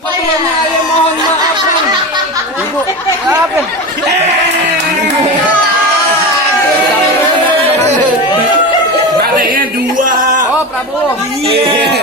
Sebelumnya ayah mohon maaf Bang. Ibu, apa? Adanya 2. Oh Prabowo. Iya.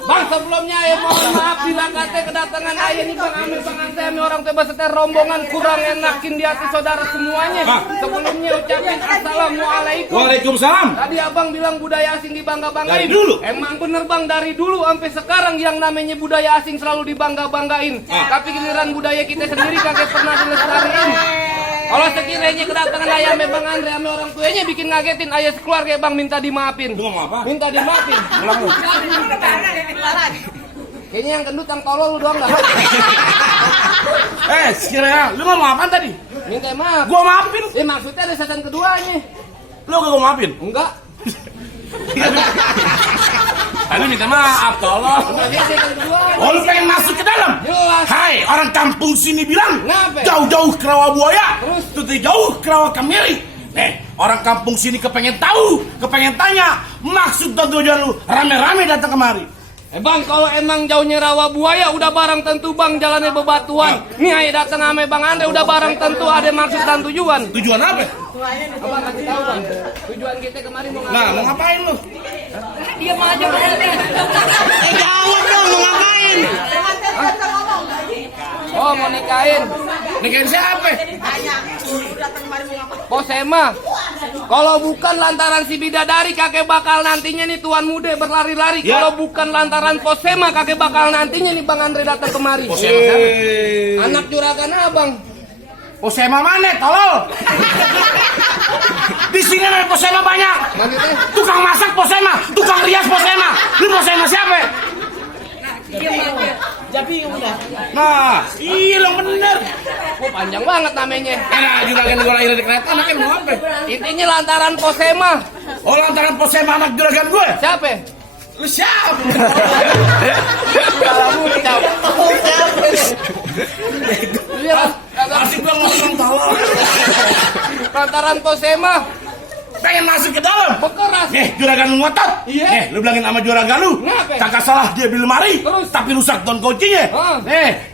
Bang, sebelumnya ayah mohon maaf bila kata kedatangan ayah nih Bang Amir, Bang Ante, orang tebas seter rombongan kurang enakin di hati saudara semuanya. Sebelumnya ucapin assalamualaikum. Waalaikumsalam. Tadi abang bilang budaya asing dibangga-banggain. Dari dulu. Emang bener Bang, dari dulu sampai sekarang yang namanya budaya asing selalu dibangga-banggain. Tapi giliran budaya kita sendiri kagak pernah dilestariin. Kalau sekiranya kedatangan ayah sama Bang Andre sama orang tuanya bikin ngagetin, ayah sekeluarga Bang minta dimaafin. Lu ngomong apa? Minta dimaafin. Ulang lu. Kayaknya yang gendut yang tolol lu doang dah. Sekiranya lu ngomong apa tadi? Minta maaf. Gua maafin. Maksudnya ada season keduanya. Lu gak gua maafin? Enggak. Lu minta maaf, tolong. Enggak season keduanya. Oh, lu pengen masuk ke dalam? Jelas. Hai, orang kampung sini bilang Kenapa? jauh-jauh ke rawa buaya, Terus? tuh jauh ke rawa kemiri. Orang kampung sini kepengen tahu, kepengen tanya maksud dan tujuan lu rame-rame datang kemari. Bang, kalau emang jauhnya rawa buaya udah barang tentu Bang jalannya bebatuan. Nih ayah datang sama Bang Andre udah barang tentu ada maksud dan tujuan. Tujuan apa? Abang kasih tahu Bang. Tujuan kita kemarin mau Nah, mau ngapain lu? Diam aja Bang Andre. Jawab dong, mau ngapain? Oh, mau nikahin. Nikahin siapa? Posema. Kalau bukan lantaran si bidadari kakek bakal nantinya nih tuan muda berlari-lari. Ya. Kalau bukan lantaran Posema kakek bakal nantinya nih Bang Andre datang kemari. Posema siapa? Anak juragan abang. Posema mana, tolol? Di sini ada Posema banyak. Maksudnya? Tukang masak Posema, tukang rias Posema. Lu Posema siapa? Nah, iya lo bener. Oh, panjang banget namanya. Enak juragan gue lahir di kereta, anaknya mau apa? Intinya lantaran Posema. Oh, lantaran Posema anak juragan gue? Siapa? Lu siapa? Kamu siapa? Masih gue ngomong tolong. Lantaran Posema. Pengen masuk ke dalam? Bekeras. Juragan lu ngotot. Iya. Lu bilangin sama juragan lu. Kenapa? Kakak salah dia beli lemari. Terus? Tapi rusak don kuncinya.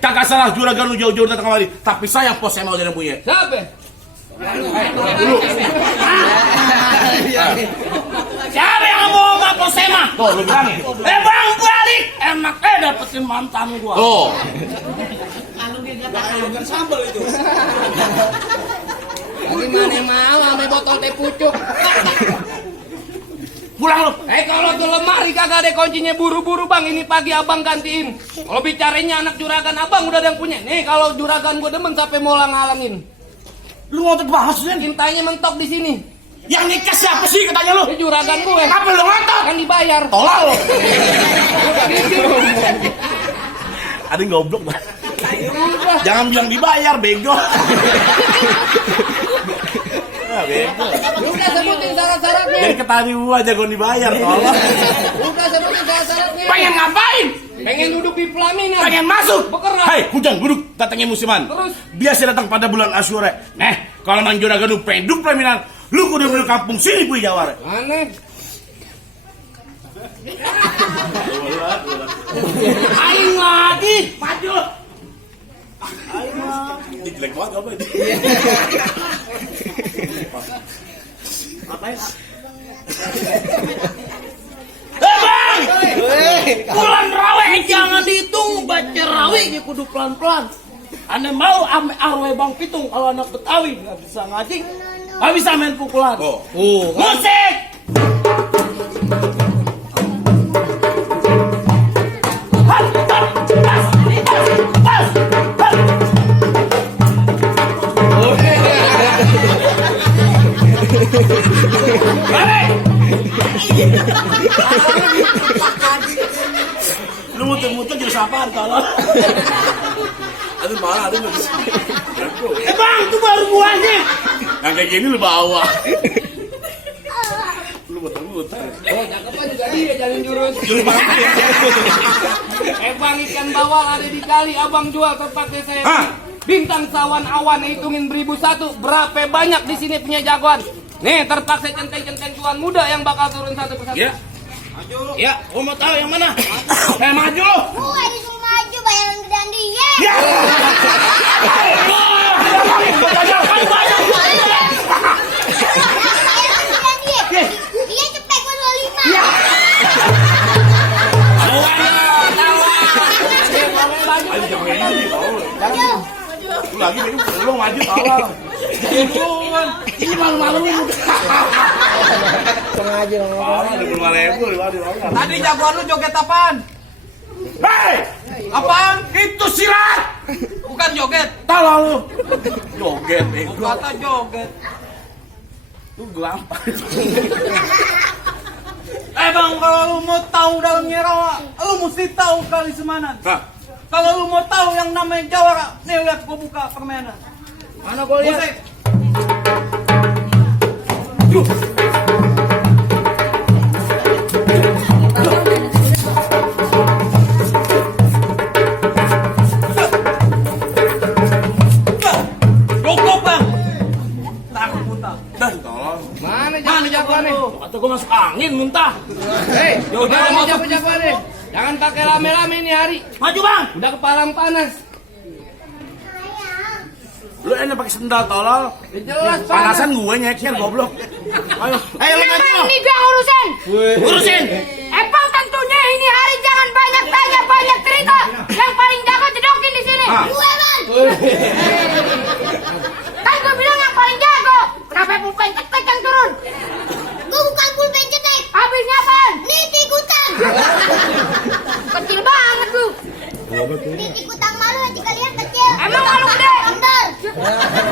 Kakak salah juragan lu jauh-jauh datang kemari. Tapi sayang Posema udah yang punya. Siapa? Dulu. Siapa yang mau sama Posema? Tuh, lu bilangin. Bang balik. Enak dapetin mantan gua. Tuh. Gimana mau ame botol teh pucuk. Pulang lu. Kalau tuh lemari kagak ada kuncinya buru-buru Bang, ini pagi abang gantiin. Kalau bicaranya anak juragan abang udah ada yang punya. Nih kalau juragan gua demen sampai mau ngalangin. Lu ngotot banget sih. Cintanya mentok di sini. Yang nikah siapa sih katanya lu? Ini juragan gue. Kenapa lu ngotot? Kan dibayar. Tolol. Ada yang goblok dah. Jangan bilang dibayar, bego. Udah sebutin syarat-syaratnya. Jadi ketani gua aja gua dibayar, tolong. Udah sebutin syarat-syaratnya. Pengen ngapain? Pengen duduk di pelaminan. Pengen masuk. Bekeras. Hai, hujan duduk datangnya musiman. Terus? Biasa datang pada bulan Asyura. Kalau mang juragan lu pengen duduk pelaminan, lu kudu duduk kampung sini puy Jawa. Aneh. Aing lagi, maju. Jelek banget apa ini? Ngapain? Bang! Bulan rawe jangan dihitung, baca rawe ya kudu pelan-pelan. Ane mau ame arwe Bang Pitung kalau anak Betawi nggak bisa ngaji, nggak bisa main pukulan. Musik! Lu muter-muter jadi sapaan kalau. Aduh malah, aduh nggak bisa. Bang, itu baru buahnya. Yang kayak gini lu bawa. Lu muter-muter. Oh, cakepnya juga dia jalan jurus. Jurus mana? Bang, ikan bawal ada di kali, abang jual tempatnya saya. Bintang sawan awan hitungin 1001. Berapa banyak di sini punya jagoan? Nih, terpaksa centeng-centeng tuan muda yang bakal turun satu persatu. Ya. Maju. Ya, gua mau tahu yang mana. Maju lo. Gua disuruh maju bayaran Lagi lu maju tolong. Jangan. Ini malu-maluin. Sengaja ngomong. 25.000. Tadi jagoan lu joget apaan? Hei! Apaan? Itu silat. Bukan joget. Tolong lu. Joget bego. Kata joget. Lu gelampar. Bang, kalau lu mau tahu dalamnya rawa, lu mesti tahu kali semanan. Hah? Kalau lu mau tahu yang namanya jawara, nih lihat gua buka permainan. Mana gua lihat? Musik. Cukup bang. Takut muntah. Dah, tolong. Mana Mana jago-jagoan nih? Atau gua masuk angin muntah. Hei, Yaudah, gimana masuk. jago-jagoan nih? Jangan pakai lame-lame ini hari. Maju, Bang. Udah kepalang panas. Lu enak pakai sendal tolol. Jelas panas. Panasan gue nyeker goblok. Ayo. Ayo lu maju. Ini gue yang urusin. Urusin. Epang tentunya ini hari jangan banyak tanya, banyak cerita. Yang paling jago jedokin di sini. Ah. Gue bang. Kan gue bilang yang paling jago. Kenapa pulpen cetek yang turun? Gue bukan pulpen cetek. Habisnya apaan? Niti kutang. Kecil banget lu. Niti kutang malu aja kalian kecil. Emang malu gede? Bener.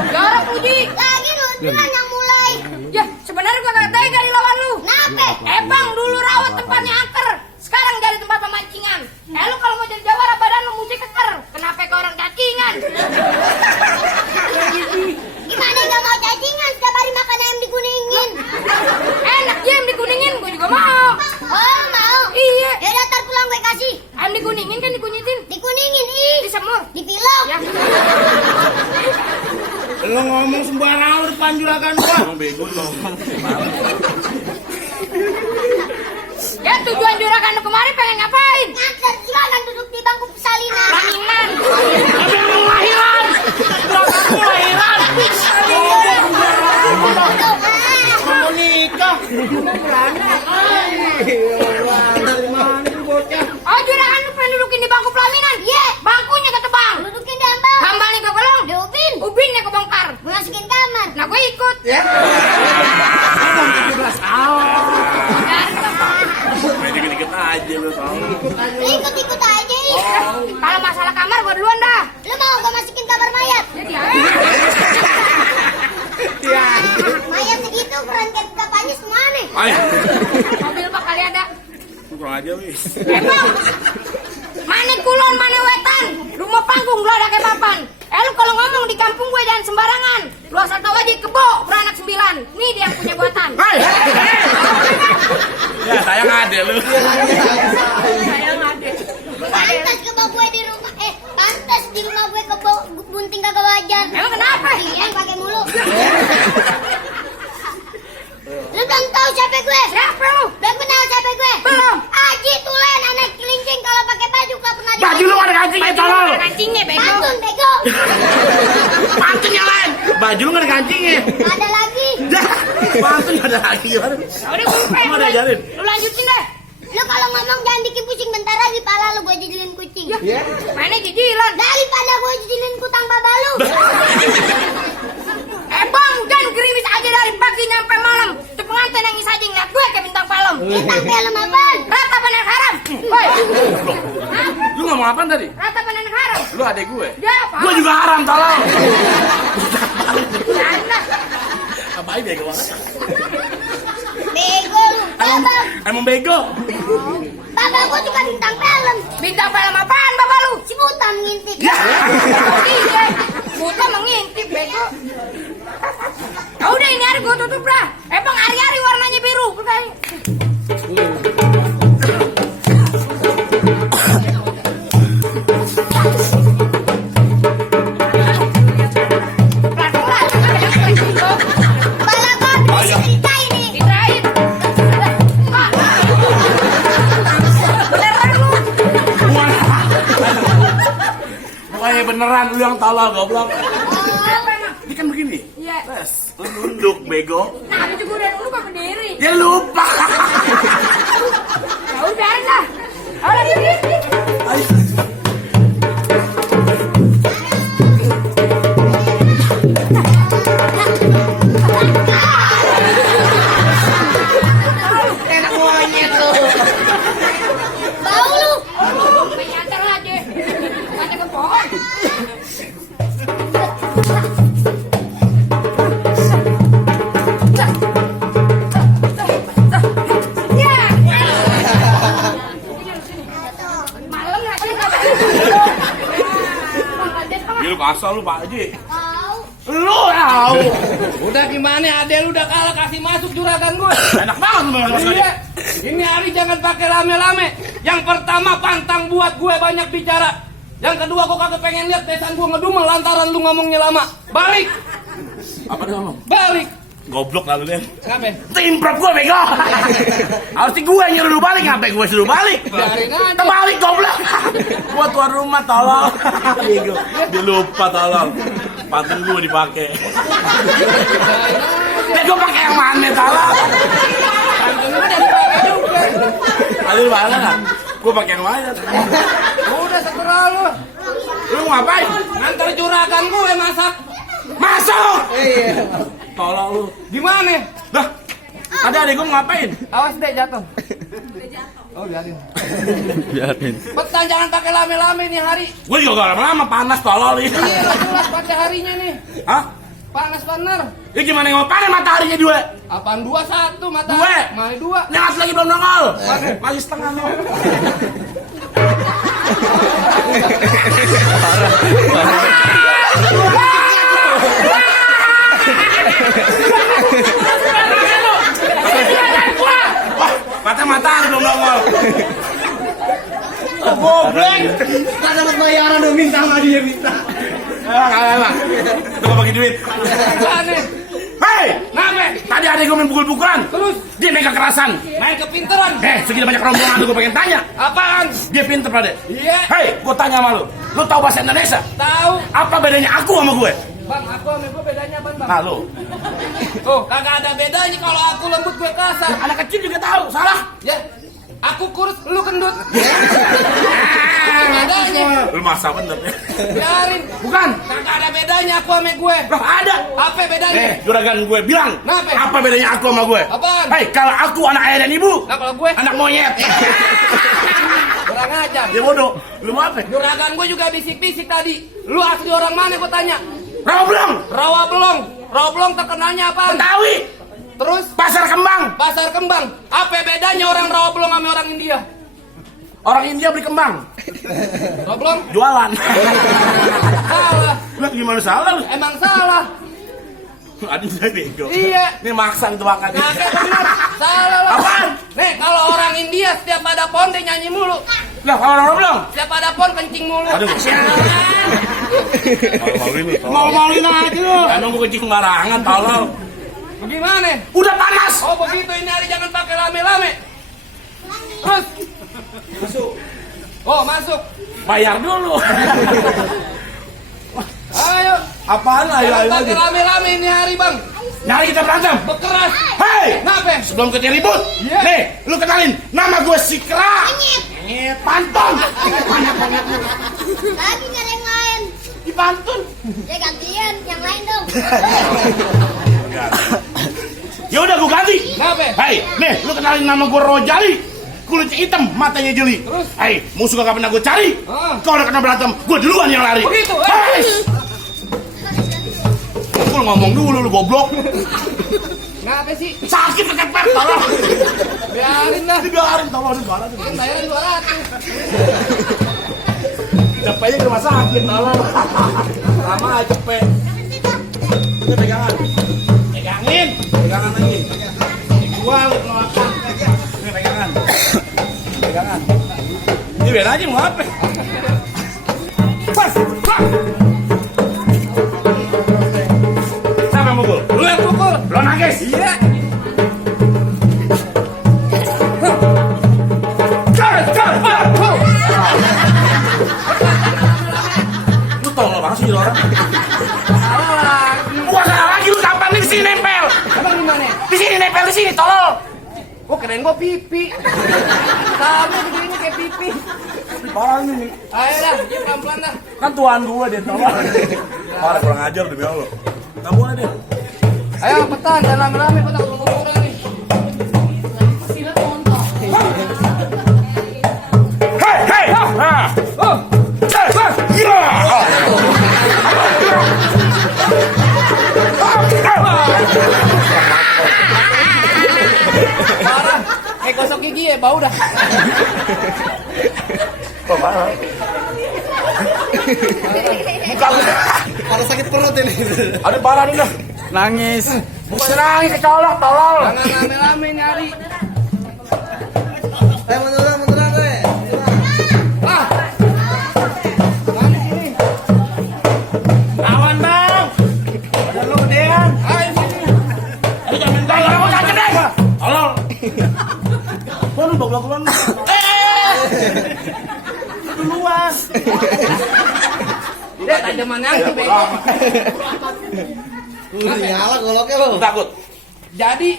Jorok puji. Lagi lu yang mulai. Ya sebenarnya gue gak tega dilawan lu. Kenapa? Ebang dulu rawat tempatnya angker. Sekarang jadi tempat pemancingan. Lu kalau mau jadi jawara badan lu mesti keker. Kenapa ke orang cacingan? Gimana gak mau cacingan? Setiap hari makan ayam dikuningin. Enak ya ayam dikuningin. Gue juga mau. Oh mau? Iya. Ya datar pulang gue kasih. Ayam dikuningin kan dikunyitin. Dikuningin ih. Disemur. Dipilok. Ya. Lu ngomong sembarangan lu depan juragan gua. Emang bego lu. Ya tujuan juragan lu kemarin pengen ngapain? Ngantar juragan duduk di bangku persalinan. Pelaminan. Tapi lu lahiran. Juragan gua lahiran. Mau nikah. Dari mana lu bocah? Oh juragan lu pengen dudukin di bangku pelaminan? Iya. Bangkunya ketebang. Dudukin di ambang. Hambalnya ke kolong. Di ubin. Ubinnya kebongkar. Masukin kamar. Nah gue ikut. Ya. Abang 17 tahun. Ya. Main dikit-dikit aja lu tau. Ikut-ikut aja ih. Kalau masalah kamar gue duluan dah. Lu mau gue masukin kamar mayat? Jadi Ya. mayat segitu keren kayak bapaknya semua nih. Ayo. Mobil pak kali ada. Kurang aja wis. Emang mana kulon mana wetan. Rumah panggung lu ada kayak papan. Lu kalau ngomong di kampung gue jangan sembarangan. Lu asal tahu aja kebo beranak 9. Nih dia yang punya buatan. Hei. Ya sayang ade lu. Sayang ade. Pantas kebo gue di rumah. Pantas di rumah gue kebo bunting kagak wajar. Emang kenapa? Iya pakai mulu. Lu belum tahu siapa gue? Siapa lu? Belum kenal siapa gue? Belum. Aji Tulen anak kelincing kalau pakai baju gak pernah Baju lu ada kancingnya tolol. ada kancingnya bego. Pantun bego. Pantun yang lain. Baju lu gak ada kancingnya. Ada lagi. Pantun gak ada lagi. Udah gue lupa. Mau diajarin? Lu lanjutin deh. Lu kalau ngomong jangan bikin pusing, bentar lagi pala lu gue jadiin kucing. Ya. Mana jijilan? Daripada gue jadiin kutang baba lu. Bang, jangan gerimis aja dari pagi nyampe malam. Itu pengantin yang isajing liat gue kayak bintang film. Bintang film apaan? Ratapan anak haram. Woi. Lu ngomong apaan tadi? Ratapan anak haram. Lu adek gue. Ya, apa? Gue juga haram tolong. Janda. Abai bego banget. Bego lu. Babang. Emang bego. Baba gue juga bintang film. Bintang film apaan baba lu? Si Buta mengintip. Ya. Iya. Buta mengintip bego. Ya udah ini hari gue tutup dah. Emang hari-hari warnanya biru. Pokoknya beneran lu yang tolol goblok. Ini kan begini. Iya. Tes, lu nunduk bego. Nah, aku juga udah dulu kok berdiri. Dia lupa. Ya udah dah. Ayo, Ayo kasar lu Pak Haji. Tahu. Lu tahu. Udah gimana ade lu udah kalah kasih masuk juragan gue. Enak banget lu Mas Haji. Iya. Ini hari jangan pakai lame-lame. Yang pertama pantang buat gue banyak bicara. Yang kedua gue kagak pengen lihat besan gue ngedumel lantaran lu ngomongnya lama. Balik. Apa dia ngomong? Balik. Goblok lalu Den. Kenapa? Tim prop gue bego. Harusnya gue yang nyuruh balik, ngapain gue suruh balik? Biarin aja. Terbalik goblok. Gua tuan rumah tolong. Bego. Dia lupa tolong. Pantun gue dipakai. Gue pakai yang mana tolong? Pantun lu udah dipakai juga. Aduh mana kan? Gue pakai yang mana? Udah seterah lu. Lu ngapain? Ngantar juragan gue masak. Masuk. Tolong lu. Gimana? Dah. Ada adik gue ngapain? Awas deh jatuh. Oh biarin. Biarin. Petan jangan pakai lame-lame nih hari. Gue juga gak lama-lama panas tolol nih. Iya jelas pada harinya nih. Hah? Panas bener. Ya gimana yang mau panen mataharinya dua? Apaan 21 mata? Dua. Mana 2? Nyat lagi belum nongol. Masih setengah nih. Mata-matahari belum nongol. Goblok. Tak dapat bayaran dong, minta sama dia minta. Kalah. Itu gak bagi duit. Aneh. Hei, Kenapa? tadi adek gue main pukul-pukulan. Terus Dia mega kerasan. main kepinteran. Segini banyak rombongan tuh gue pengen tanya. Apaan? Dia pinter pada. Iya. Hei, gue tanya sama lu. Lu tahu bahasa Indonesia? Tahu. Apa bedanya aku sama gue? Bang, aku sama gue bedanya apaan, Bang? Nah lu, Tuh, kagak ada bedanya kalau aku lembut gue kasar. anak kecil juga tahu. Salah. Ya. Aku kurus, lu kendut. Bedanya. Lu masa bener ya? Biarin. Bukan. Kagak ada bedanya aku sama gue. Loh, ada. Apa bedanya? Juragan gue bilang. Kenapa? Apa bedanya aku sama gue? Apaan? Hei, kalau aku anak ayah dan ibu. Nah, kalau gue Anak monyet. kurang ajar. Dia bodoh. Lu mau apa? Juragan gue juga bisik-bisik tadi. Lu asli orang mana gue tanya? Rawa belum? Rawa Belong. Rawa Belong terkenalnya apaan? Betawi. Terus Pasar Kembang. Pasar Kembang. Apa bedanya orang Rawa Belong sama orang India? Orang India beli kembang. Rawa Belong? Jualan. Salah. Lu gimana salah lu? Emang salah. Aduh, saya bego. Iya. Ini maksa itu makannya. Nah, kayak bener. Salah lo. Apaan? Nih, kalau orang India setiap ada pon dia nyanyi mulu. Lah, kalau orang belum? Setiap ada pon kencing mulu. Aduh. Mau-mauin aja lu. Emang gue kencing sembarangan, tolong. Bagaimana? Udah panas. Oh begitu ini hari jangan pakai lame-lame. Terus masuk. Oh masuk. Bayar dulu. Ayo. Apaan ayo Jangan ayo pakai aja. lame-lame ini hari bang. Nyari kita berantem. Bekeras. Hei, Kenapa? sebelum kita ribut. Iya. Nih, lu kenalin. Nama gue Sikra. Nyet. Pantun. Lagi nggak ada yang lain. Di pantun. Ya gantian, yang lain dong. Ya udah gue ganti. Kenapa? Hei, nih, lu kenalin nama gue Rojali. Kulitnya hitam, matanya jeli. Terus? Hei, musuh gak pernah gue cari. Ah. Kalau udah kena berantem, gue duluan yang lari. Begitu, Hei. Lu ngomong dulu, lu goblok. Kenapa sih? Sakit kepepet, tolong. Biarin lah. Dibiarin, tolong. Dibiarin. Kan bayaran 200. Cepetnya ke rumah sakit, tolong. Lama aja, cepet. Ini pegangan. Pegangin. Pegangan lagi. Gua lu makan. Ini pegangan. Pegangan. Ini biar aja mau apa? Pas. Siapa yang mukul? Lu yang pukul. Lu nangis? Iya. Gas. Lu tolong banget sih jadi orang. Salah lagi. Gua salah lagi lu kapan nih di sini nempel? Emang gimana? Di sini nempel di sini, tolol. Oh keren gua pipi. Sama begini kayak pipi. Parah nih. Ayo dah, dia pelan-pelan dah. Kan tuan gua dia tolol. Parah kurang ajar demi Allah. Enggak boleh deh. Ayo petan, jangan lame-lame petan kurang nih. Hei. Nah. Oh, Gila. parah. Kayak gosok gigi ya, bau dah. Kok parah? Muka lu. Ada sakit perut ini. Ada parah nih dah. Nangis. Bukan nangis kecolok tolol. Jangan rame-rame nyari. Munduran gue. Ah, Awan bang. Ada lu gedean. ayo sini. Ayo jangan minta ya. Aku sakit deh. Tolol. Kau lu goblok-goblokan lu. Duluan. Dia tajaman yang bego. Nyala goloknya lo. Takut. Jadi,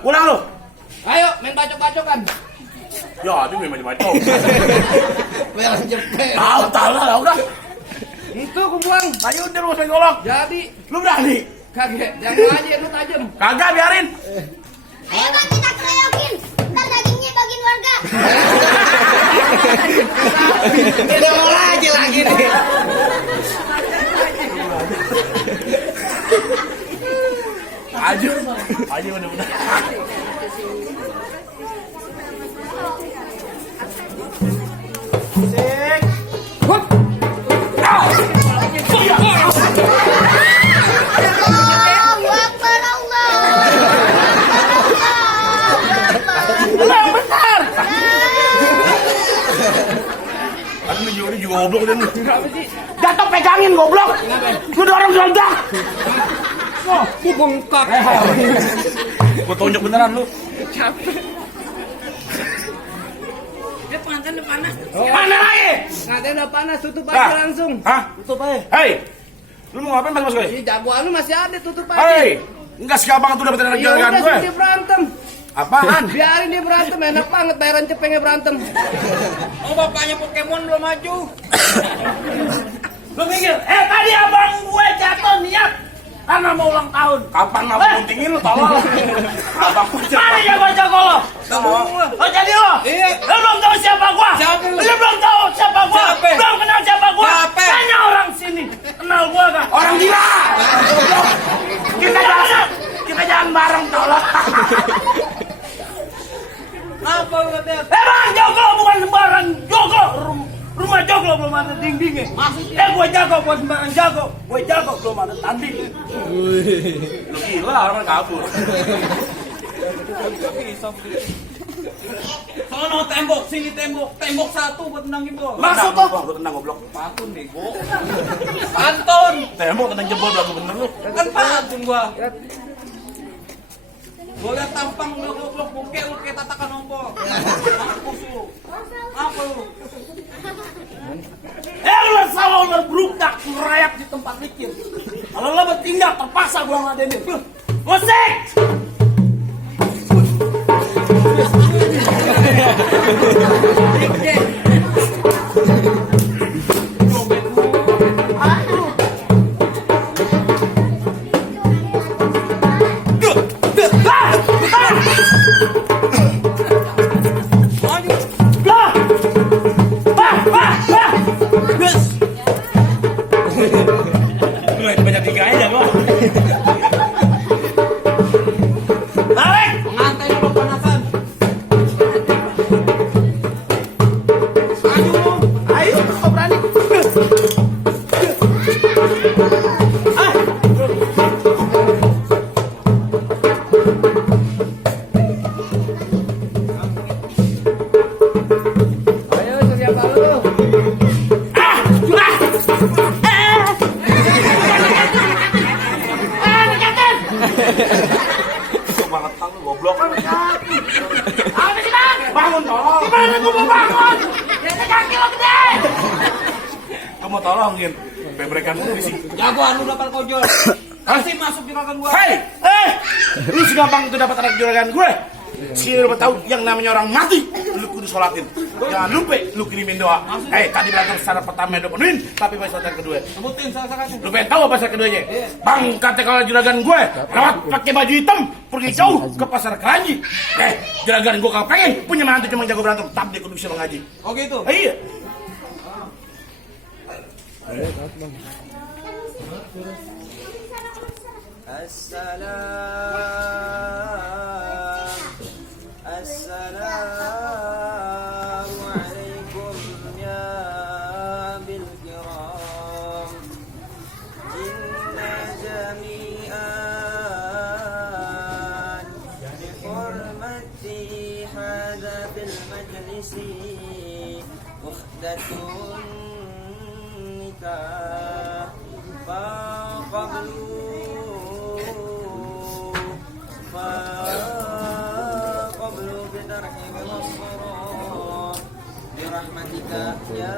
Ulang lu. ayo main bacok-bacokan. Ya, itu memang macam. Merah cepet. Tahu lah udah. Itu aku buang. Ayo udah lu main golok. Jadi, Lu berani? kaget. Jangan aja lu tajam. Kagak biarin. Ayo bang kita keroyokin. Ntar dagingnya bagiin warga. Udah mau lagi nih. Aja bener-bener. Allahu Akbar Allah. Ulang benar. Aduh lu juga goblok dan jatuh pegangin goblok. Lu dorong geldak. Wah, ku bengkak. Gua tonjok beneran lu. Dia pengantin udah panas. Mana lagi? Ngatain udah panas, tutup Ah. aja langsung. Hah? Tutup aja. Hei. Lu mau ngapain mas gue? Ini jagoan lu masih ada, tutup aja. Hei. Enggak segampang tuh dapetin anak Ya juragan udah, gue. suruh dia berantem. Apaan? Biarin dia berantem, enak banget bayaran cepengnya berantem. Oh bapaknya Pokemon belum maju. Lu mikir, tadi abang gue jatuh niat karena mau ulang tahun. Kapan mau guntingin lu tolong. Abang gue jatuh. Mana ya baca kolok? Oh jadi lo? Iya. Lu belum tahu siapa gua? Siapa lu? Lu belum tahu siapa gua? Siapa? Belum kenal siapa gua? Siapa? Tanya orang sini. Kenal gua gak? Orang gila. Kita jangan bareng tolong. Apa lu katanya? Bang, Joko bukan sembarang Joko. Rumah Joko belum ada dindingnya. Maksudnya gue jago buat sembarang jago. Gue jago belum ada tanding. Lu gila orang kabur. Sono tembok, sini tembok, tembok satu buat tendangin gol. Masuk kok. Lu tendang goblok. Pantun bego. Pantun. Tembok tendang jebol lagu bener lu. Kan pantun gua. Gua liat tampang lu goblok bokeh lu kayak tatakan ompong. Mampus lu. Apa lu? Lu sama ular berudak merayap di tempat licin. Kalau lo bertindak terpaksa gua ngadenin. Musik. Banyak digaya gua. Tarik. Pengantin lu panasan. Ayo, kau berani. Ayo, siapa lu? Banget lu goblok. Apa sih, Bang? Bangun tolong. Gimana gua mau bangun? Ya kaki lo gede. Kamu mau tolongin. Bebrekan polisi. Jagoan lu dapat kojol. Kasih masuk juragan gua. Hei, lu segampang itu dapat anak juragan gue. Sekali lu tahu yang namanya orang mati, lu kudu sholatin. Jangan lupa lu kirimin doa. Tadi berantem secara pertama udah penuhin, tapi pas saat kedua. Sebutin salah-salahnya. Lu pengen tahu apa saat keduanya? Bang, kata kalau juragan gue lewat pakai baju hitam pergi jauh ke pasar Keranji. Juragan gue kalau pengen punya mantu cuma jago berantem, tapi dia kudu bisa mengaji. Oh gitu. Iya. Assalamualaikum ya bil kiram iddatun nikah faqablu bidarhi wassaram birahmatika ya